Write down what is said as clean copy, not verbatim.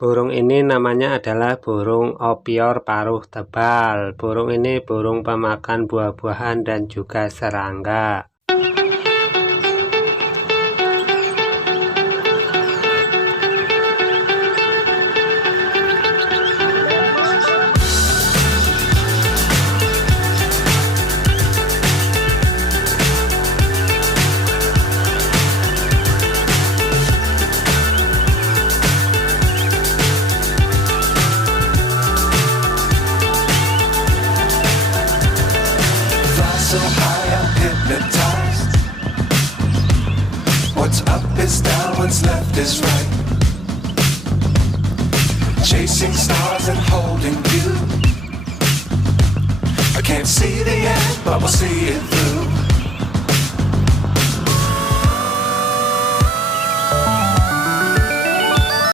Burung ini namanya adalah burung opior paruh tebal. Burung ini burung pemakan buah-buahan dan juga serangga. So high I'm hypnotized. What's up is down, what's left is right. Chasing stars and holding you. I can't see the end, but we'll see it through.